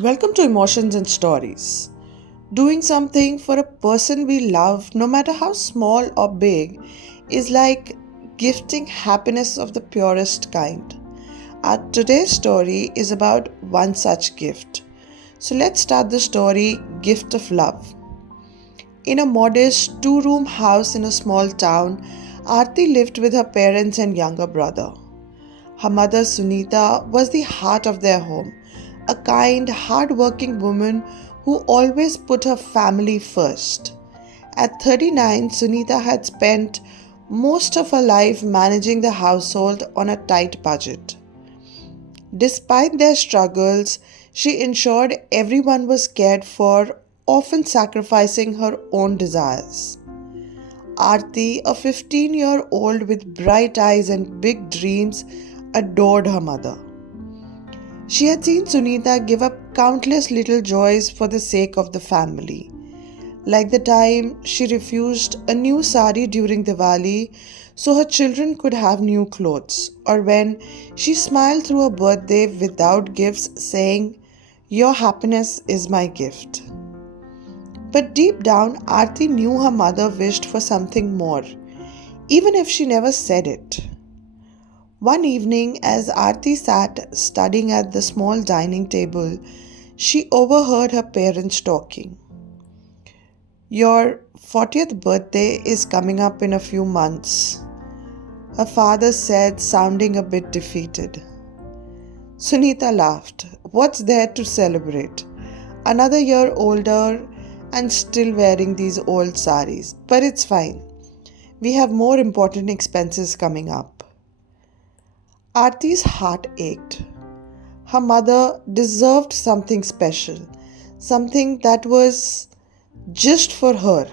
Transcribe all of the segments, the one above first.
Welcome to Emotions and Stories. Doing something for a person we love, no matter how small or big, is like gifting happiness of the purest kind. Our today's story is about one such gift. So let's start the story Gift of Love. In a modest two-room house in a small town, Aarti lived with her parents and younger brother. Her mother Sunita was the heart of their home, a kind, hard-working woman who always put her family first. At 39, Sunita had spent most of her life managing the household on a tight budget. Despite their struggles, she ensured everyone was cared for, often sacrificing her own desires. Aarti, a 15-year-old with bright eyes and big dreams, adored her mother. She had seen Sunita give up countless little joys for the sake of the family. Like the time she refused a new sari during Diwali so her children could have new clothes, or when she smiled through her birthday without gifts, saying, "Your happiness is my gift." But deep down, Aarti knew her mother wished for something more, even if she never said it. One evening, as Aarti sat studying at the small dining table, she overheard her parents talking. "Your 40th birthday is coming up in a few months," her father said, sounding a bit defeated. Sunita laughed. "What's there to celebrate? Another year older and still wearing these old saris. But it's fine. We have more important expenses coming up." Aarti's heart ached. Her mother deserved something special, something that was just for her.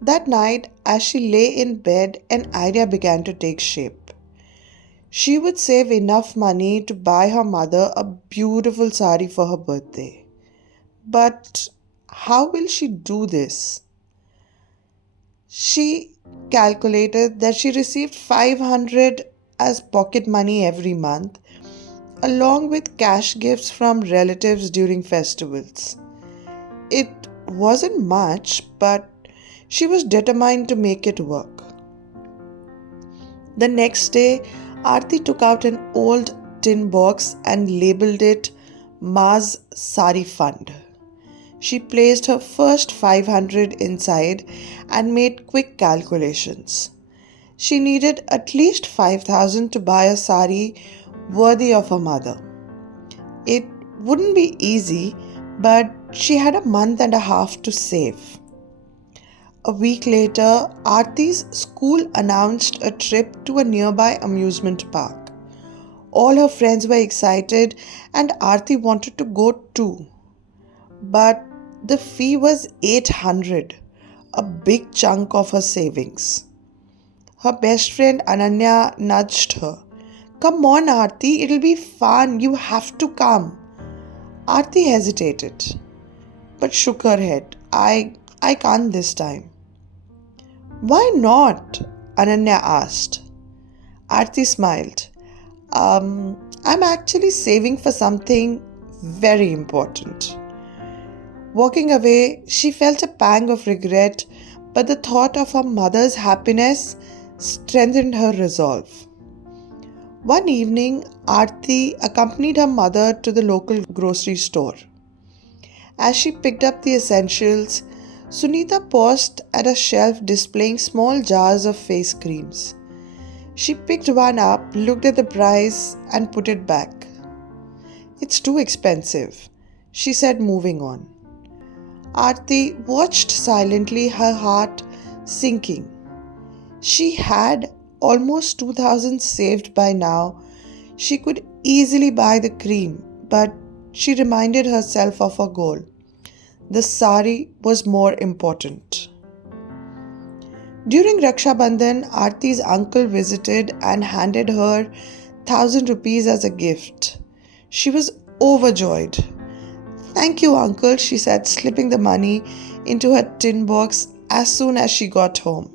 That night, as she lay in bed, an idea began to take shape. She would save enough money to buy her mother a beautiful sari for her birthday. But how will she do this? She calculated that she received 500 as pocket money every month, along with cash gifts from relatives during festivals. It wasn't much, but she was determined to make it work. The next day, Aarti took out an old tin box and labeled it Ma's Sari Fund. She placed her first 500 inside and made quick calculations. She needed at least 5,000 to buy a sari worthy of her mother. It wouldn't be easy, but she had a month and a half to save. A week later, Aarti's school announced a trip to a nearby amusement park. All her friends were excited and Aarti wanted to go too. But the fee was 800, a big chunk of her savings. Her best friend Ananya nudged her. "Come on, Aarti, it'll be fun. You have to come." Aarti hesitated, but shook her head. I can't this time." "Why not?" Ananya asked. Aarti smiled. I'm actually saving for something very important." Walking away, she felt a pang of regret, but the thought of her mother's happiness strengthened her resolve. One evening, Aarti accompanied her mother to the local grocery store. As she picked up the essentials, Sunita paused at a shelf displaying small jars of face creams. She picked one up, looked at the price, and put it back. "It's too expensive," she said, moving on. Aarti watched silently, her heart sinking. She had almost 2,000 saved by now. She could easily buy the cream, but she reminded herself of her goal. The sari was more important. During Raksha Bandhan, Aarti's uncle visited and handed her 1,000 rupees as a gift. She was overjoyed. "Thank you, uncle," she said, slipping the money into her tin box as soon as she got home.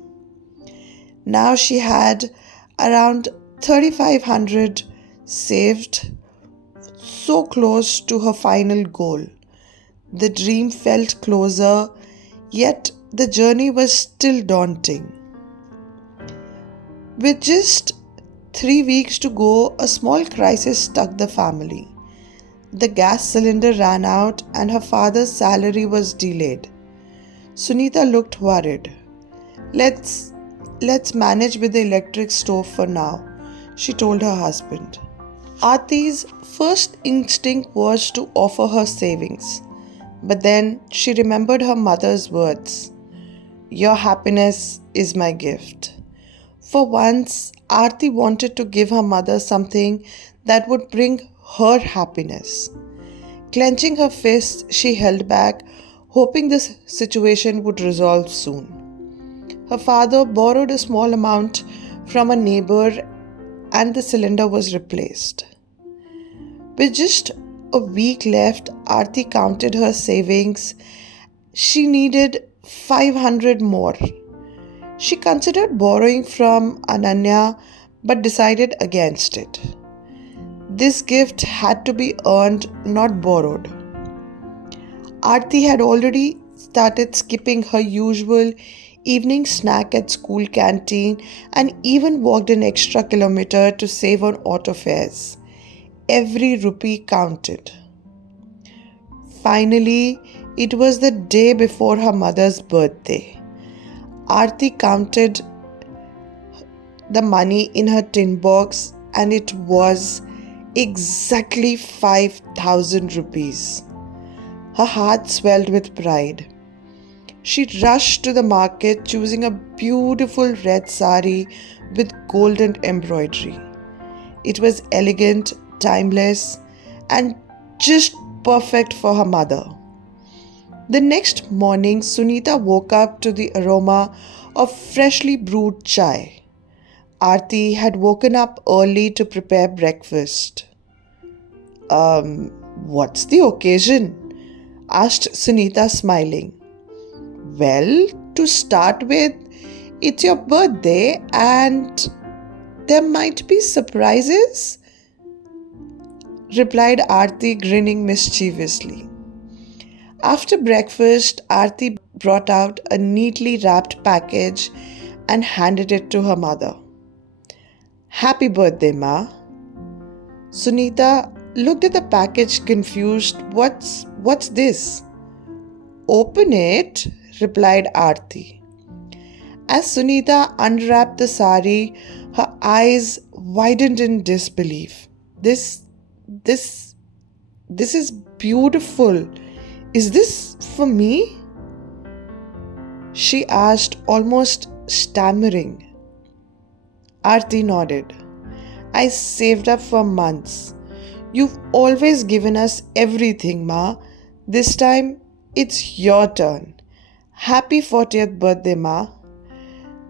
Now she had around 3,500 saved, so close to her final goal. The dream felt closer, yet the journey was still daunting. With just 3 weeks to go, a small crisis struck the family. The gas cylinder ran out and her father's salary was delayed. Sunita looked worried. Let's manage with the electric stove for now, she told her husband. Aarti's first instinct was to offer her savings, but then she remembered her mother's words. Your happiness is my gift. For once, Aarti wanted to give her mother something that would bring her happiness. Clenching her fists, she held back, hoping this situation would resolve soon. Her father borrowed a small amount from a neighbor and the cylinder was replaced. With just a week left, Aarti counted her savings. She needed 500 more. She considered borrowing from Ananya but decided against it. This gift had to be earned, not borrowed. Aarti had already started skipping her usual evening snack at school canteen and even walked an extra kilometer to save on auto fares. Every rupee counted. Finally, it was the day before her mother's birthday. Aarti counted the money in her tin box and it was exactly 5,000 rupees. Her heart swelled with pride. She rushed to the market, choosing a beautiful red sari with golden embroidery. It was elegant, timeless, and just perfect for her mother. The next morning, Sunita woke up to the aroma of freshly brewed chai. Aarti had woken up early to prepare breakfast. What's the occasion? Asked Sunita, smiling. Well, to start with, it's your birthday and there might be surprises, replied Aarti, grinning mischievously. After breakfast, Aarti brought out a neatly wrapped package and handed it to her mother. Happy birthday, Ma. Sunita looked at the package confused. What's this? Open it, replied Aarti. As Sunita unwrapped the sari, her eyes widened in disbelief. This is beautiful. Is this for me? She asked, almost stammering. Aarti nodded. I saved up for months. You've always given us everything, Ma. This time, it's your turn. Happy 40th birthday, Ma.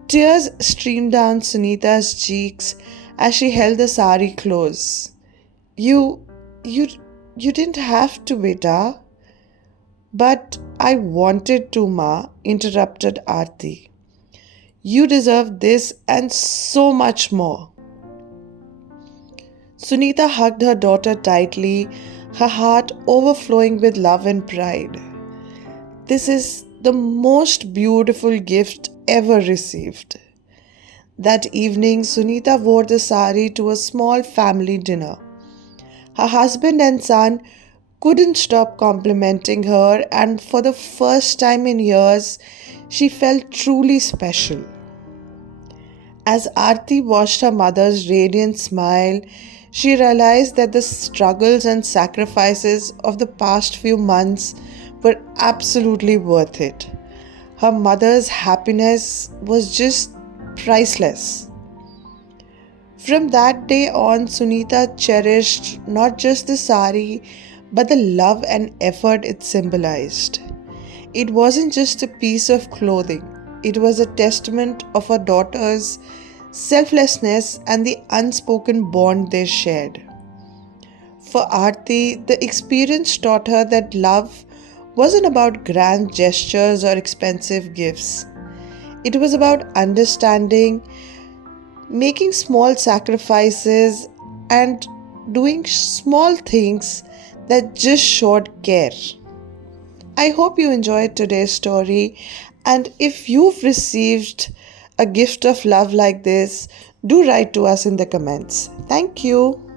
Tears streamed down Sunita's cheeks as she held the sari close. You didn't have to, beta. But I wanted to, Ma, interrupted Aarti. You deserve this and so much more. Sunita hugged her daughter tightly, her heart overflowing with love and pride. This is the most beautiful gift ever received. That evening, Sunita wore the sari to a small family dinner. Her husband and son couldn't stop complimenting her, and for the first time in years, she felt truly special. As Aarti watched her mother's radiant smile, she realized that the struggles and sacrifices of the past few months were absolutely worth it. Her mother's happiness was just priceless. From that day on, Sunita cherished not just the sari, but the love and effort it symbolized. It wasn't just a piece of clothing, it was a testament of her daughter's selflessness and the unspoken bond they shared. For Aarti, the experience taught her that love wasn't about grand gestures or expensive gifts. It was about understanding, making small sacrifices, and doing small things that just showed care. I hope you enjoyed today's story, and if you've received a gift of love like this, do write to us in the comments. Thank you.